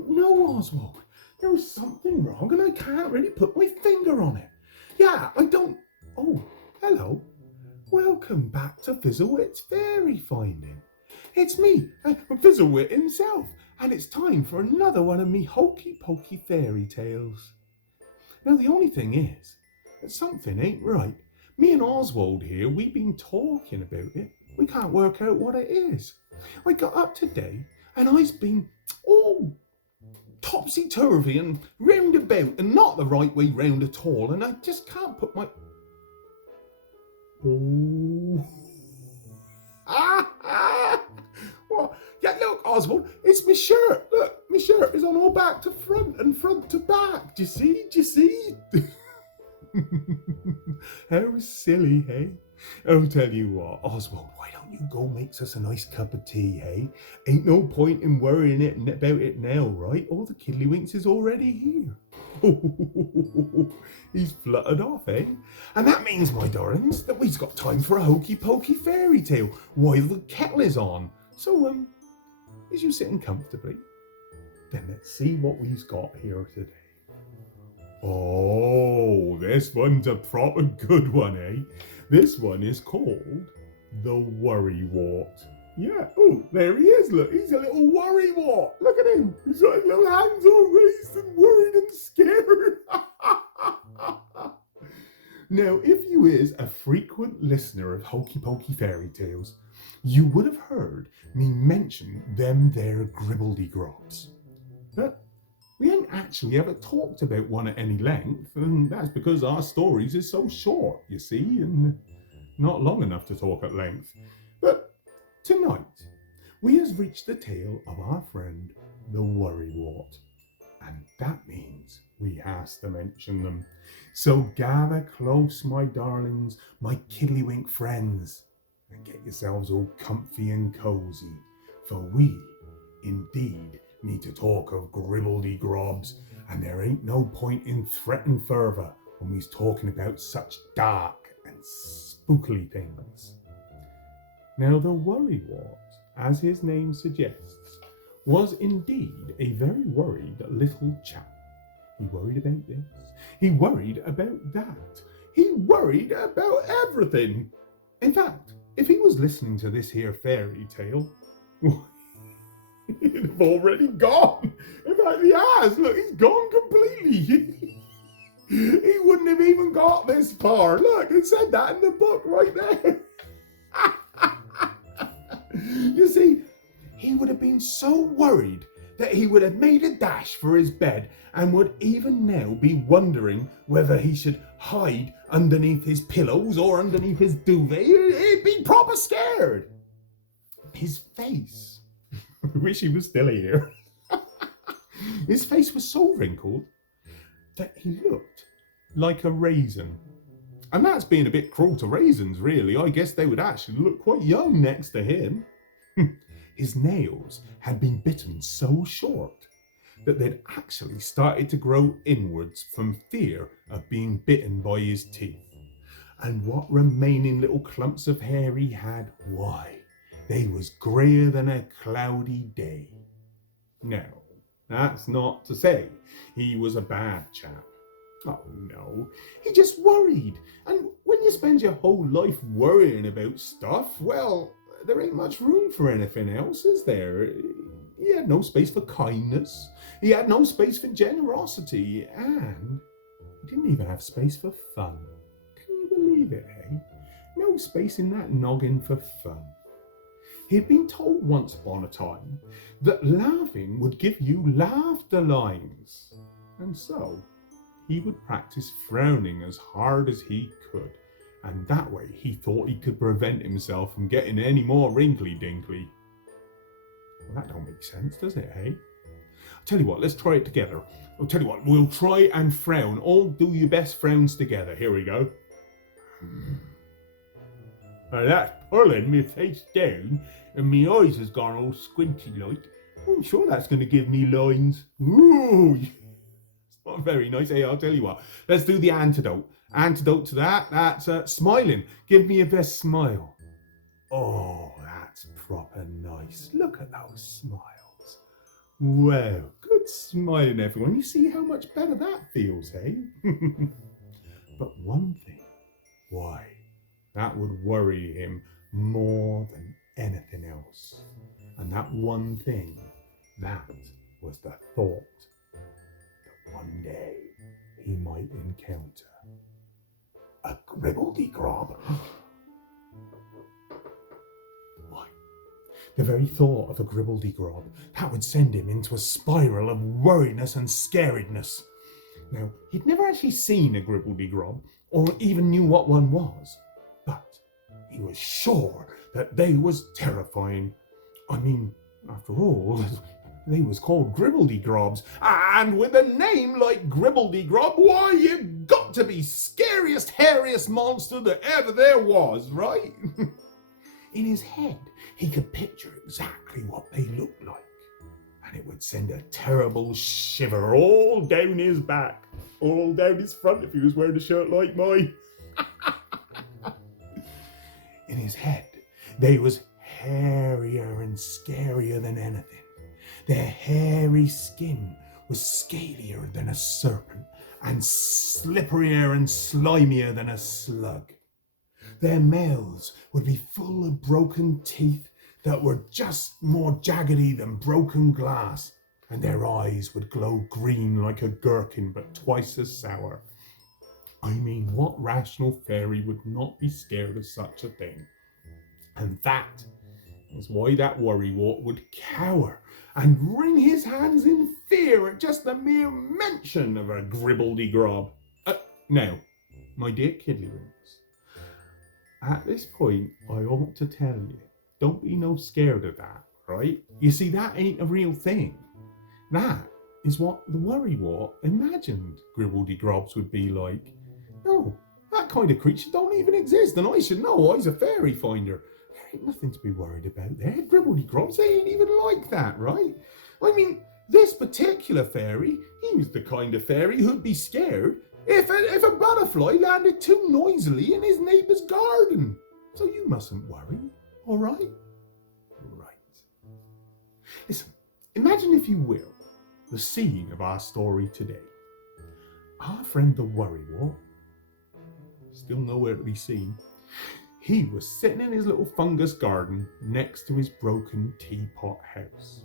don't know, Oswald. There was something wrong and I can't really put my finger on it. Yeah, I don't... Oh, hello. Welcome back to Fizzlewit's Fairy Finding. It's me, Fizzlewit himself, and it's time for another one of me Hokey Pokey fairy tales. Now, the only thing is that something ain't right. Me and Oswald here, we've been talking about it. We can't work out what it is. I got up today and I've been all topsy-turvy and roundabout and not the right way round at all, and I just can't put my... Oh. What? Yeah, look, Oswald, it's my shirt. Look, my shirt is on all back to front and front to back. Do you see? How silly, hey? I'll tell you what, Oswald, why don't you go make us a nice cup of tea, hey? Ain't no point in worrying about it now, right? All the kiddlywinks is already here. He's fluttered off, eh? And that means, my darlings, that we've got time for a hokey pokey fairy tale while the kettle is on. So, is you sitting comfortably? Then let's see what we've got here today. Oh, this one's a proper good one, eh? This one is called the Worry Wort. Yeah, oh, there he is, look, he's a little Worry Wort. Look at him, he's got his little hands all raised and worried and scared. Now, if you is a frequent listener of Hokey Pokey fairy tales, you would have heard me mention them there gribbledy grobs. But we ain't actually ever talked about one at any length, and that's because our stories is so short, you see, and not long enough to talk at length. But tonight, we has reached the tale of our friend, the Worry Wort, and that means we has to mention them. So gather close, my darlings, my kiddlywink friends, and get yourselves all comfy and cozy, for we, indeed, need to talk of gribbledy grobs, and there ain't no point in threatening further when we's talking about such dark and spookily things. Now, the Worry Wort, as his name suggests, was indeed a very worried little chap. He worried about this, he worried about that, he worried about everything. In fact, if he was listening to this here fairy tale, he'd have already gone. In fact, he has. Look, he's gone completely. He wouldn't have even got this far. Look, it said that in the book right there. You see, he would have been so worried that he would have made a dash for his bed and would even now be wondering whether he should hide underneath his pillows or underneath his duvet. He'd be proper scared. His face... I wish he was still here. His face was so wrinkled that he looked like a raisin. And that's being a bit cruel to raisins, really. I guess they would actually look quite young next to him. His nails had been bitten so short that they'd actually started to grow inwards from fear of being bitten by his teeth. And what remaining little clumps of hair he had, why, they was greyer than a cloudy day. Now, that's not to say he was a bad chap. Oh no, he just worried. And when you spend your whole life worrying about stuff, well, there ain't much room for anything else, is there? He had no space for kindness. He had no space for generosity. And he didn't even have space for fun. Can you believe it, eh? No space in that noggin for fun. He'd been told once upon a time that laughing would give you laughter lines. And so he would practice frowning as hard as he could. And that way he thought he could prevent himself from getting any more wrinkly-dinkly. Well, that don't make sense, does it, eh? I'll tell you what, let's try it together. I'll tell you what, we'll try and frown. All do your best frowns together. Here we go. Now that's pulling me face down, and me eyes has gone all squinty like. I'm sure that's going to give me lines. Ooh, it's not very nice. Hey, I'll tell you what. Let's do the antidote. Antidote to that, that's smiling. Give me a best smile. Oh, that's proper nice. Look at those smiles. Well, good smiling, everyone. You see how much better that feels, eh? But one thing, why, that would worry him more than anything else. And that one thing, that was the thought that one day he might encounter a gribbledy grob. Why, the very thought of a gribbledy grob, that would send him into a spiral of worriedness and scaredness. Now, he'd never actually seen a gribbledy grob, or even knew what one was, but he was sure that they was terrifying. I mean, after all, they was called gribbledy grobs, and with a name like gribbledy grob, why, you got to be scariest, hairiest monster that ever there was, right? In his head, he could picture exactly what they looked like, and it would send a terrible shiver all down his back, all down his front if he was wearing a shirt like mine. In his head, they was hairier and scarier than anything. Their hairy skin was scalier than a serpent, and slipperier and slimier than a slug. Their mouths would be full of broken teeth that were just more jaggedy than broken glass, and their eyes would glow green like a gherkin but twice as sour. I mean, what rational fairy would not be scared of such a thing? And that is why that Worry Wort would cower and wring his hands in fear at just the mere mention of a gribbledy grob. Now, my dear Kiddlywinks, at this point I ought to tell you, don't be no scared of that, right? You see, that ain't a real thing. That is what the Worry Wort imagined gribbledy grobs would be like. No, that kind of creature don't even exist, and I should know. I's a fairy finder. There ain't nothing to be worried about there. Gribbledy grobs, they ain't even like that, right? I mean, this particular fairy, he was the kind of fairy who'd be scared if a butterfly landed too noisily in his neighbour's garden. So you mustn't worry, all right? Right. Listen, imagine, if you will, the scene of our story today. Our friend the Worry Wort, still nowhere to be seen, he was sitting in his little fungus garden next to his broken teapot house.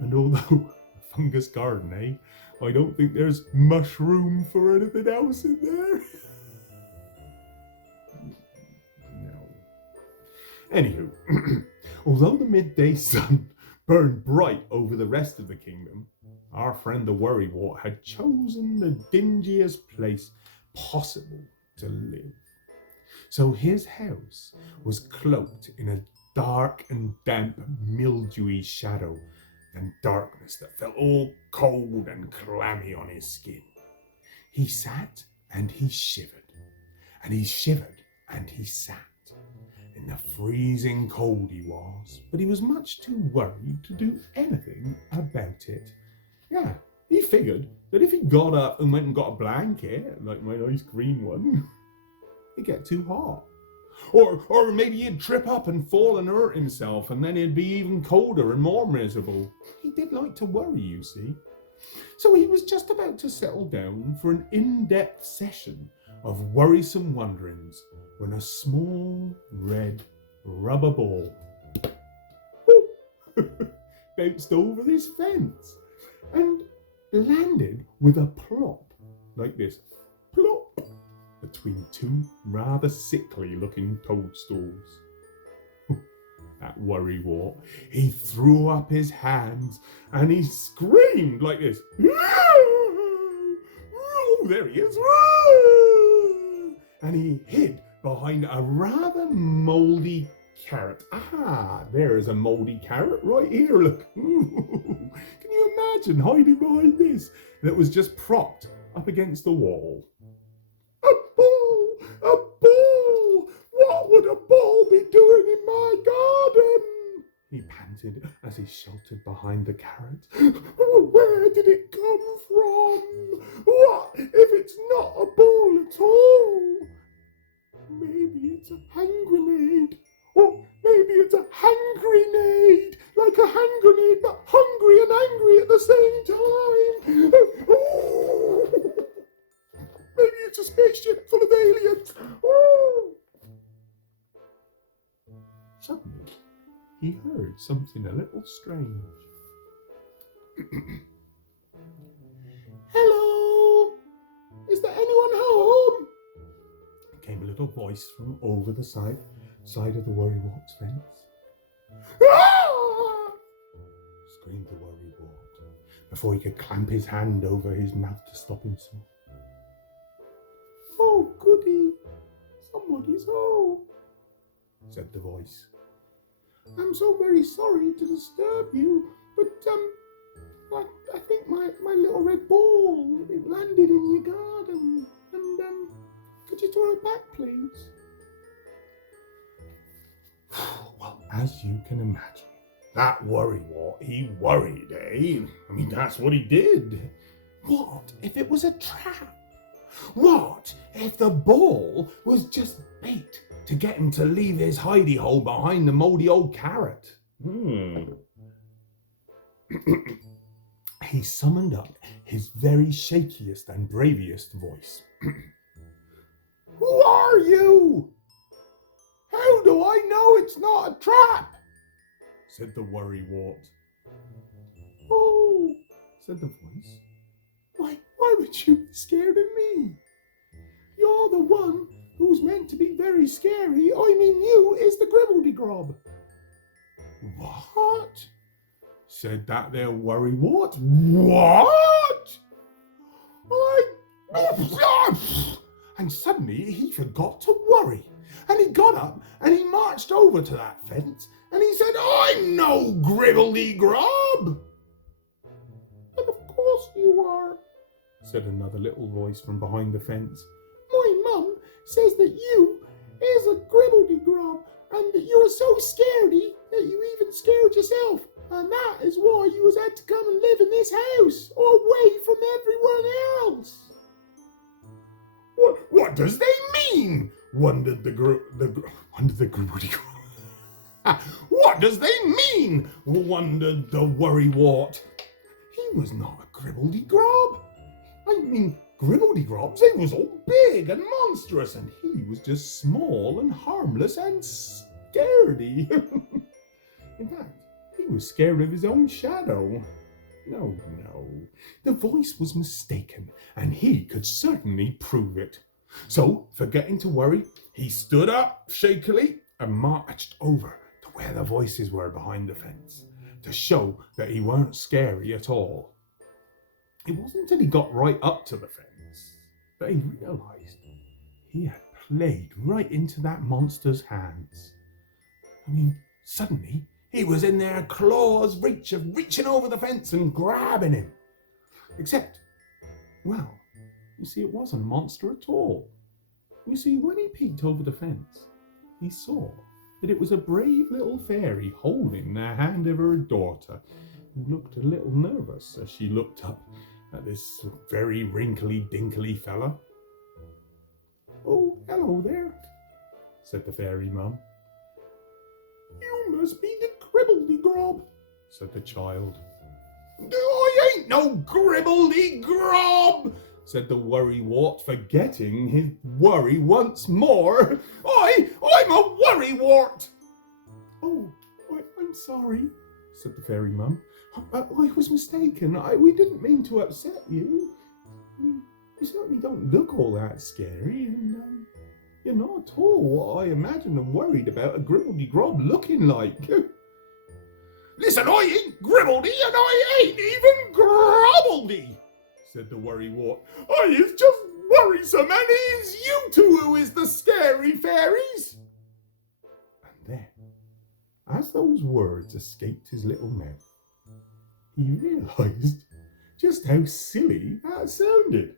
And although a fungus garden, I don't think there's much room for anything else in there. No. Anywho, although the midday sun burned bright over the rest of the kingdom, our friend the Worry Wort had chosen the dingiest place possible to live. So his house was cloaked in a dark and damp, mildewy shadow and darkness that felt all cold and clammy on his skin. He sat and he shivered, and he shivered and he sat. In the freezing cold he was, but he was much too worried to do anything about it. Yeah, he figured that if he got up and went and got a blanket, like my nice green one, it'd get too hot. Or maybe he'd trip up and fall and hurt himself, and then it'd be even colder and more miserable. He did like to worry, you see. So he was just about to settle down for an in-depth session of worrisome wonderings when a small red rubber ball bounced over this fence and landed with a plop like this. Plop! Between two rather sickly looking toadstools. That Worry Wort, he threw up his hands and he screamed like this. Oh, there he is. And he hid behind a rather mouldy carrot. Ah, there is a mouldy carrot right here, look. Can you imagine hiding behind this? That was just propped up against the wall. A ball! A ball! What would a ball be doing in my garden? He panted as he sheltered behind the carrot. Where did it come from? What if it's not a ball at all? Maybe it's a hand grenade. Or maybe it's a hand grenade. Like a hand grenade, but hungry and angry at the same time. heard something a little strange. Hello? Is there anyone home? Came a little voice from over the side of the Worry Wort's fence. Ah! Screamed the Worry Wort before he could clamp his hand over his mouth to stop himself. Oh, goody! Somebody's home, said the voice. I'm so very sorry to disturb you, but I think my little red ball, it landed in your garden, and could you throw it back, please? Well, as you can imagine, that Worry Wort, he worried, eh? I mean, that's what he did. What if it was a trap? What if the ball was just bait to get him to leave his hidey hole behind the mouldy old carrot? He summoned up his very shakiest and bravest voice. Who are you? How do I know it's not a trap? Said the Worry Wort. Oh, said the voice. Why would you be scared of me? You're the one who's meant to be very scary. I mean, you is the gribbledy grob. What? Said that there Worry Wort. What? And suddenly he forgot to worry. And he got up and he marched over to that fence and he said, I'm no gribbledy grob. But of course you are, said another little voice from behind the fence. My mum says that you is a gribbledy grob and that you are so scaredy that you even scared yourself. And that is why you was had to come and live in this house away from everyone else. What does they mean? Wondered the gribbledy grob. What does they mean? Wondered the Worry Wort. He was not a gribbledy grob. I mean, gribbledy grobs, they was all big and monstrous, and he was just small and harmless and scaredy. In fact, he was scared of his own shadow. No, the voice was mistaken, and he could certainly prove it. So, forgetting to worry, he stood up shakily and marched over to where the voices were behind the fence, to show that he weren't scary at all. It wasn't until he got right up to the fence that he realised he had played right into that monster's hands. I mean, suddenly he was in their claws' reach of reaching over the fence and grabbing him. Except, well, you see, it wasn't a monster at all. You see, when he peeked over the fence, he saw that it was a brave little fairy holding the hand of her daughter, who looked a little nervous as she looked up at this very wrinkly-dinkly fella. Oh, hello there, said the fairy mum. You must be the gribbledy grob, said the child. I ain't no gribbledy grob, said the Worry Wort, forgetting his worry once more. I'm a Worry Wort. Oh, I'm sorry, said the fairy mum. I was mistaken. We didn't mean to upset you. You certainly don't look all that scary, and you're not at all what I imagined and worried about a gribbledy grob looking like. Listen, I ain't gribbledy and I ain't even grobbledy, said the Worry Wort. I is just worrisome, and it is you two who is the scary fairies. And then, as those words escaped his little mouth, he realised just how silly that sounded.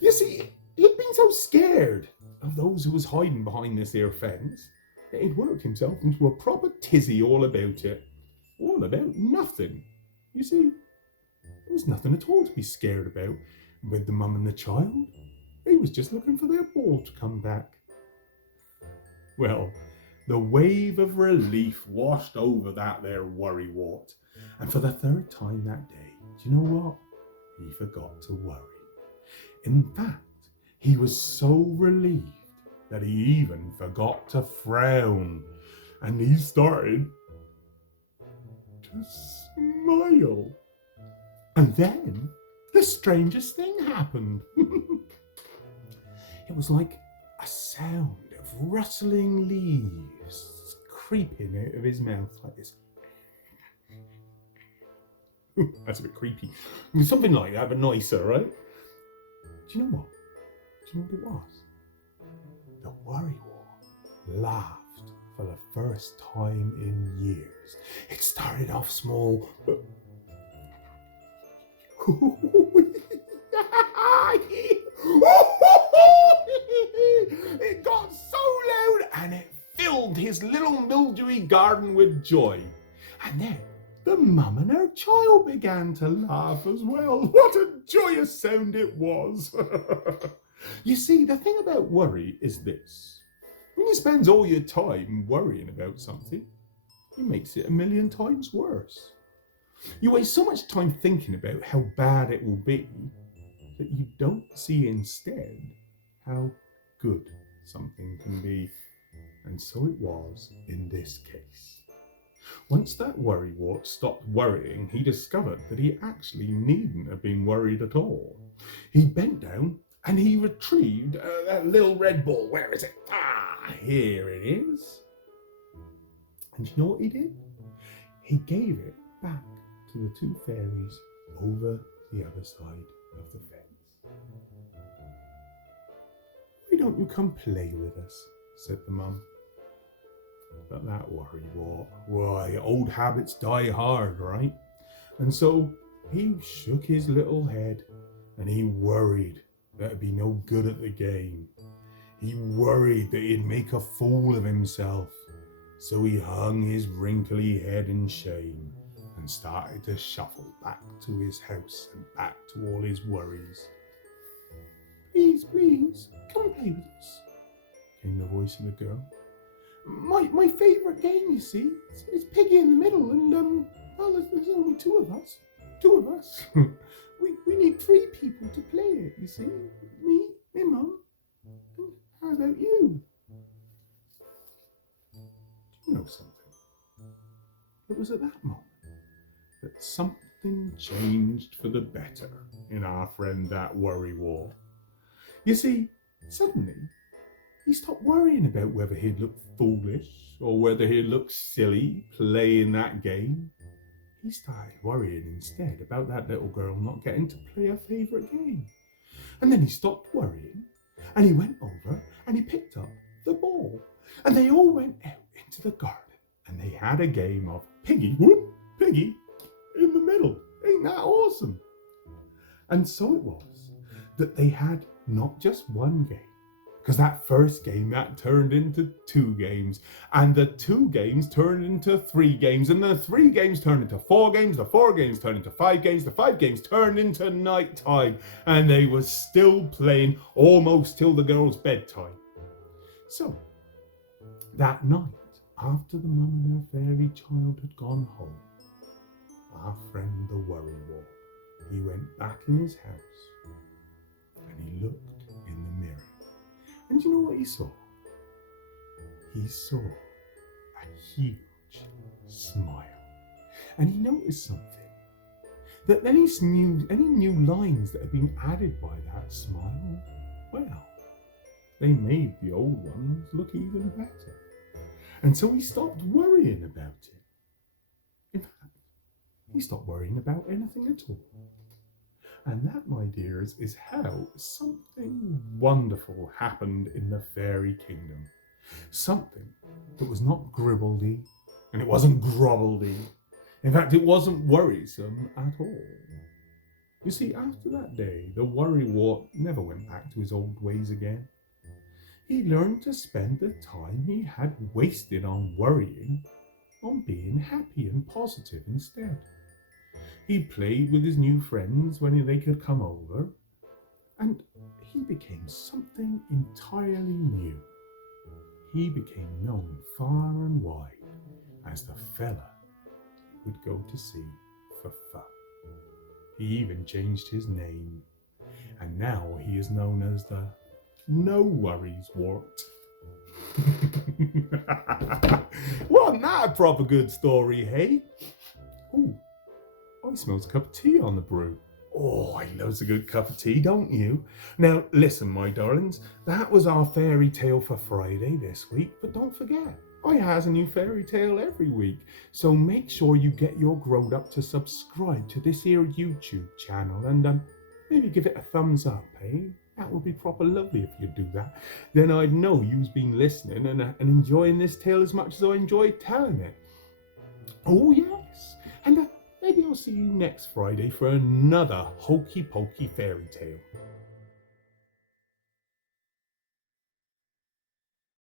You see, he'd been so scared of those who was hiding behind this here fence that he'd worked himself into a proper tizzy all about it. All about nothing. You see, there was nothing at all to be scared about with the mum and the child. They was just looking for their ball to come back. Well, the wave of relief washed over that there Worry Wort, and for the third time that day, do you know what? He forgot to worry. In fact, he was so relieved that he even forgot to frown, and he started to smile. And then the strangest thing happened. It was like a sound of rustling leaves creeping out of his mouth like this. That's a bit creepy. I mean, something like that, but nicer, right? Do you know what? Do you know what it was? The Worry Wort laughed for the first time in years. It started off small, but it got so loud and it filled his little mildewy garden with joy. And then the mum and her child began to laugh as well. What a joyous sound it was. You see, the thing about worry is this. When you spend all your time worrying about something, it makes it a million times worse. You waste so much time thinking about how bad it will be that you don't see instead how good something can be. And so it was in this case. Once that Worry Wort stopped worrying, he discovered that he actually needn't have been worried at all. He bent down and he retrieved that little red ball. Where is it? Here it is. And you know what he did? He gave it back to the two fairies over the other side of the fence. Why don't you come play with us? Said the mum. But that Worry Wort, why, old habits die hard, right? And so he shook his little head and he worried that it'd be no good at the game. He worried that he'd make a fool of himself. So he hung his wrinkly head in shame and started to shuffle back to his house and back to all his worries. Please, please, come play with us, came the voice of the girl. My favourite game, you see, is Piggy in the middle, and well, there's only two of us. we need 3 people to play it, you see. Me, my mum, and how about you? Do you know something? It was at that moment that something changed for the better in our friend that Worry Wort. You see, suddenly he stopped worrying about whether he'd look foolish or whether he'd look silly playing that game. He started worrying instead about that little girl not getting to play her favourite game. And then he stopped worrying and he went over and he picked up the ball. And they all went out into the garden and they had a game of Piggy, whoop, Piggy in the middle. Ain't that awesome? And so it was that they had not just one game, because that first game, that turned into 2 games. And the 2 games turned into 3 games. And the 3 games turned into 4 games. The 4 games turned into 5 games. The 5 games turned into night time. And they were still playing almost till the girl's bedtime. So, that night, after the mum and her fairy child had gone home, our friend the Worry Wort, he went back in his house and he looked in the mirror. And you know what he saw? He saw a huge smile. And he noticed something. That any new lines that had been added by that smile, well, they made the old ones look even better. And so he stopped worrying about it. In fact, he stopped worrying about anything at all. And that, my dears, is how something wonderful happened in the fairy kingdom. Something that was not gribbledy, and it wasn't grobbledy. In fact, it wasn't worrisome at all. You see, after that day, the Worry Wort never went back to his old ways again. He learned to spend the time he had wasted on worrying on being happy and positive instead. He played with his new friends when they could come over, and he became something entirely new. He became known far and wide as the fella who would go to sea for fun. He even changed his name, and now he is known as the No Worries Wort. Wasn't that a proper good story, hey? Ooh, I smells a cup of tea on the brew. Oh, I loves a good cup of tea, don't you? Now, listen, my darlings, that was our fairy tale for Friday this week, but don't forget, I has a new fairy tale every week, so make sure you get your growed up to subscribe to this here YouTube channel and maybe give it a thumbs up, eh? That would be proper lovely if you do that. Then I'd know you've been listening and enjoying this tale as much as I enjoyed telling it. Oh yes, and maybe I'll see you next Friday for another Hokey Pokey fairy tale.